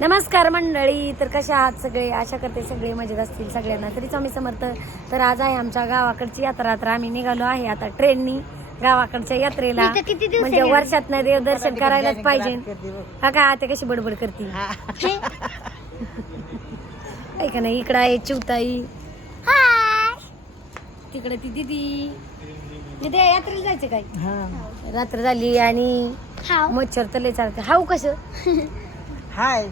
नमस्कार मंडळी तर कशा आहात सगळे? आशा करते सगळे मजेत असतील सगळ्यांना. तरी स्वामी समर्थ तर आज आहे आमच्या गावाकडची यात्रा. तर आम्ही निघालो आहे आता ट्रेननी गावाकडच्या यात्रेला. म्हणजे? वर्षात देव दर्शन करायलाच पाहिजे. हा काय आता कशी बडबड करते ऐका नाही इकडं आहे चिवताई. तिकडे ती दिदी. दिदी यात्रेला जायचं काय? रात्र झाली आणि मच्छर तर लय चालते. हाऊ कसं हाय.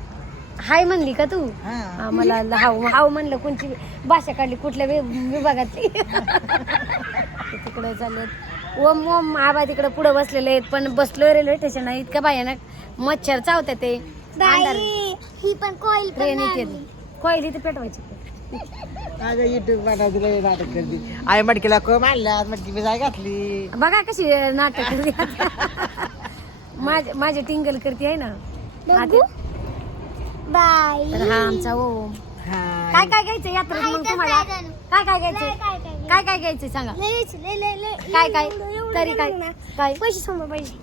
हाय म्हणली का तू? हा. हा, मला हाव हाव म्हणलं कोणची भाषा काढली कुठल्या वि- विभागातली? तिकडे चाललेत ओम ओम आबा तिकडे पुढे बसलेले आहेत पण बसलो रेल्वे स्टेशन आहे. इतका भयानक मच्छर चावतात ते. अंधार बाई ही पण पण ट्रेन नाही येते. कोयली तर पेटवायची. अगं युट्यूब बनवते लय नाटक करते. आई मटकीला को मारला? मटकी मी जाय घातली. बघा कशी नाटक माझे माझे टिंगल करते आहे ना? बघू. बाई. तर हा आमचा ओम. हाय. काय काय घ्यायचं यात्रेत मग तुम्हाला. काय काय घ्यायचं? काय काय काय काय? घ्यायचं सांगा? काय काय? तरी काय. काय? पैसे समोर पैसे.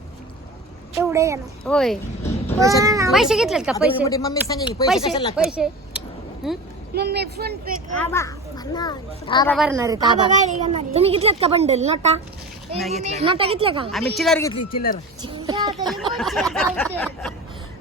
एवढे येणार. होय. पण पैसे घेतलेत का? पैसे? मोठी मम्मी सांगेल पैसे पैसे कशाला लागतात? पैसे. हं? मम्मी फोन पे आबा भरणार. आबा भरणार आहेत आबा आबा. गाडी घेणार आहे. तुम्ही घेतल्यात का बंडल? नोटा? नाही घेतला. नोटा घेतल्या का? आम्ही चिल्लर घेतली घ्या आता चावतात.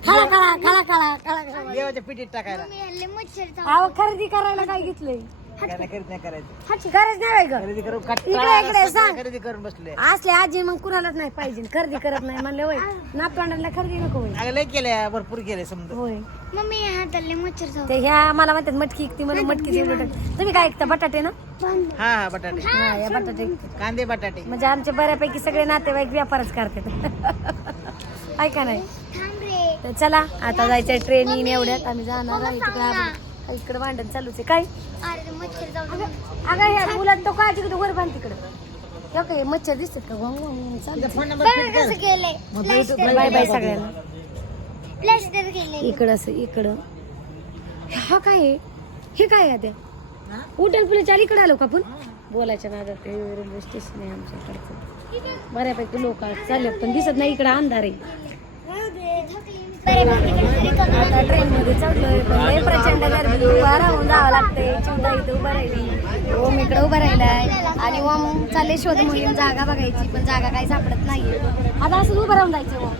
खळा खळा खळा खळा खळा खळा. देवाच्या पिठीत टाकायला. मम्मी हल्ले मच्छर चावतात. अहो खरेदी करायला काय घेतलंय? काय नाही करायचं. गरज नाही बाई ग. खरेदी करून इकडे, इकडे, सांग. खरेदी करून बसले. असले आजी मग कुणालाच नाही पाहिजे खरेदी करत नाही म्हणले होय. नातवंडाला खरेदी नको होय. अगं लय केल्या भरपूर केले समजा. होय. मम्मी हाताले मच्छर. ते ह्या मला म्हणतात मटकी ती मला मटकी तुम्ही काय ऐकता बटाटे ना? हा हा बटाटे. हा या बटाटे. कांदे बटाटे. म्हणजे आमचे बऱ्यापैकी सगळे नातेवाईक व्यापारच करतात. ऐका नाही. तर चला आता जायचं ट्रेन येईन एवढ्यात. आम्ही जाणार आहे तिकडे इकडे भांडण चालूच. आहे काय. अगं ह्या मुलात तो काय तिकडे वर बांध तिकडे. हे काय मच्छर दिसतात का? चालू कसं केलंय? बाय बाय सगळ्यांना. इकडं असं इकडं. हा काय आहे? हे काय आहे त्या उड्डाण पुलाच्या अलीकडे आलो का आपण? बोलायच्या नादात ते रेल्वे स्टेशन आहे आमच्याकडचं बऱ्यापैकी लोक चालले पण दिसत नाही इकडं अंधार आहे. आता ट्रेन मध्ये चाललोय पण लय प्रचंड गर्दी. उभा राहून जावं लागतंय. चिंता इथं उभा राहिली. ओम इकडे उभा राहिलाय. आणि ओम चालले शोध मोहीम जागा बघायची पण जागा काही सापडत नाही. आता असं उभं राहून जायचं ओम.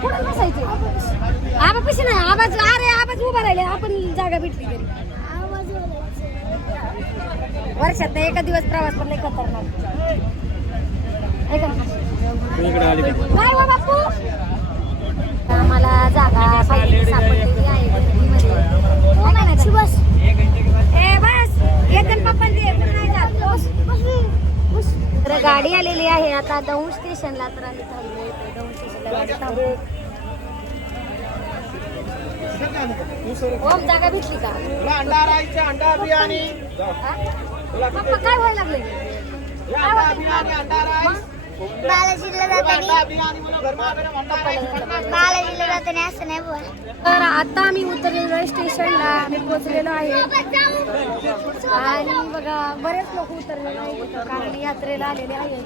कुठं बसायचं? आबा पैसे नाही आवाज अरे आवाज उभा राहिले. आपण जागा भेटली तरी. वर्षात एका दिवस प्रवास पण नाही खतरनाक. काय हो बापू? आम्हाला जागा पाहिजे सापडलेली आहे गर्दीमध्ये. हो का नाही बस. ए बस. येतन पप्पा ते पण नाही जात. बस बस. तर गाडी आलेली आहे आता दौंड स्टेशनला तर आम्ही थांबलोय तर दौंड स्टेशनला गाडी थांबू ओम जागा भेटली का? हा? पप्पा काय व्हायला लागले काय व्हायला बालाजीला जाताना बालाजीला जाताना असं नाही तर आता आम्ही उतरलेलो आहे स्टेशनला. आम्ही पोहोचलेलो आहे. आणि बघा बरेच लोक उतरलेले आहेत कारण यात्रेला आलेले आहेत.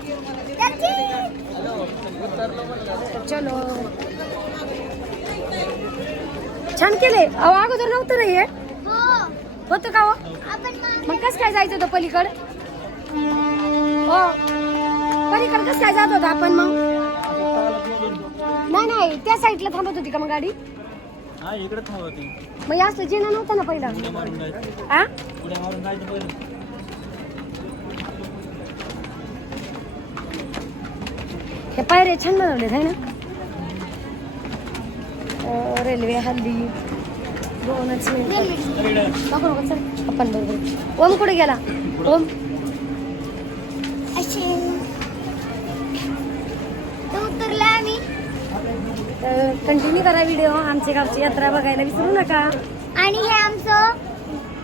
चलो. छान केले अहो अगोदर नव्हतं रे हे. होतं का हो? मग कसं काय जायचं होतं पलीकड? हो. पलीकड कसं काय जात होतं आपण मग. नाही नाही त्या साईडला थांबत होती का मग गाडी? हा इकडे थांबवती मग हे असलं नव्हतं ना पहिलं. हा पुढे मारून जायचं पहिलं. हे पायरे छान बनवले आहे ना? अं, रेल्वे हल्ली. दोनच मिनिटं. नको नको चल. आपण बरोबर ओम कुठे गेला? ओम असे तर उतरला आम्ही कंटिन्यू करा व्हिडिओ आमच्या गावची यात्रा बघायला विसरू नका. आणि हे आमचं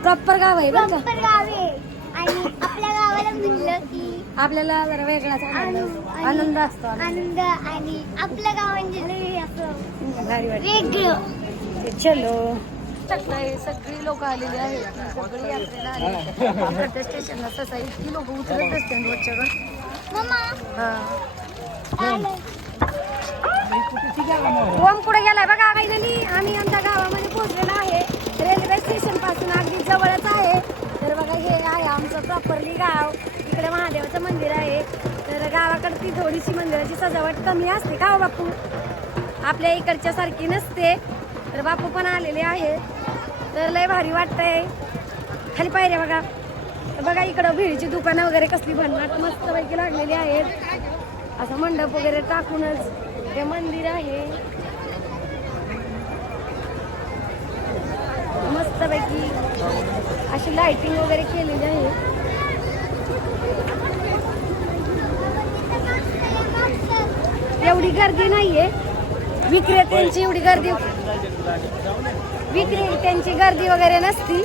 प्रॉपर गाव आहे बरं का? प्रॉपर गाव आहे. आणि आपल्या गावाला म्हणलं की आपल्याला जरा वेगळाच आनंद आनंद- आनंद असतो आनंद. आणि आपलं गाव म्हणजे लई असं हम्म, भारी वाटतं. वेगळं. चलो. सगळे सगळी लोक आलेली आहेत. सगळी यात्रेला आली प्रत्येक स्टेशनला तसा इतकी लोक उतरत असते रोजच्या मम्मा हा. आलं. ओम कुठे गेलाय? बघा फायनली आम्ही आमच्या गावामध्ये पोहोचलेलो आहे. रेल्वे स्टेशनपासून अगदी जवळच आहे. तर बघा हे आहे आमचं प्रॉपरली गाव. इकडे महादेवाचं मंदिर आहे. तर गावाकडची थोडीशी मंदिराची सजावट कमी असते का हो, बापू? आपल्या इकडच्या सारखी नसते. तर बापू पण आलेले आहे. तर लय भारी वाटतंय. खाली पाहिजे बघा. बघा इकडं भिडीची दुकानं वगैरे कसली भन्नाट मस्तपैकी लागलेली आहेत. असं मंडप वगैरे टाकूनच. हे मंदिर आहे मस्तपैकी अशी लाइटिंग वगैरे केलेली आहे एवढी गर्दी नाहीये विक्रेत्यांची एवढी गर्दी विक्रेत्यांची गर्दी वगैरे नसती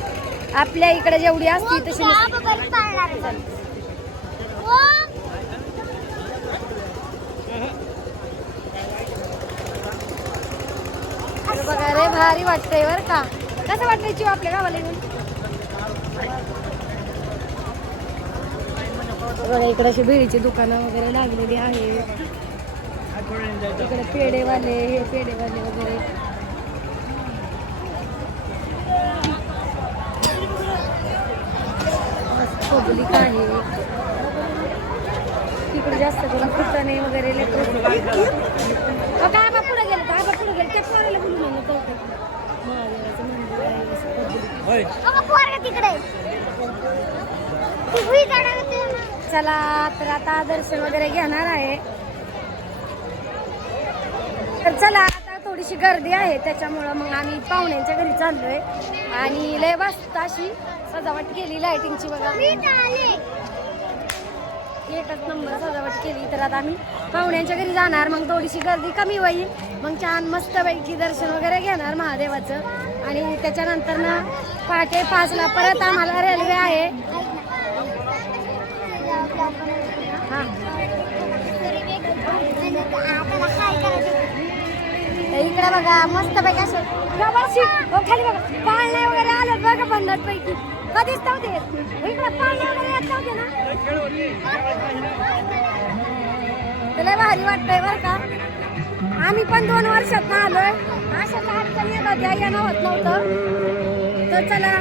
आपल्या इकडे जेवढी असती तशी नसती तर बघा रे भारी वाटतंय बर का. कसं वाटतंय चिव आपल्या गावाला येऊन? इकडे अशी भेळीची दुकानं वगैरे लागलेली आहे. इकडे पेढेवाले हे पेढेवाले वगैरे. पब्लिक आहे. तिकडे जास्त करून फुटाणे वगैरे लेकर. चला तर आता दर्शन वगैरे घेणार आहे. तर चला आता थोडीशी गर्दी आहे त्याच्यामुळं मग आम्ही पाहुण्यांच्या घरी चाललोय. आणि लय वाजता अशी सजावट केली लाइटिंगची बघा. एकच नंबर सजावट केली तर आता आम्ही पाहुण्यांच्या घरी जाणार मग थोडीशी गर्दी कमी होईल. मग छान मस्तपैकी दर्शन वगैरे घेणार महादेवाचं. आणि त्याच्यानंतर ना पहाटे पाचला परत आम्हाला रेल्वे आहे. इकडे बघा मस्त पैकी असं हो, खाली बघा. पाळणे वगैरे आलं बघा पन्नास पैकी कधीच नव्हते हो, इकडे पाळणे वगैरे येत नव्हते ना? तुला भारी वाटतंय बरं का. आम्ही पण दोन वर्षात ना आलोय. अशाच अडचणी येतात या येणं होत नव्हतं. तर चला.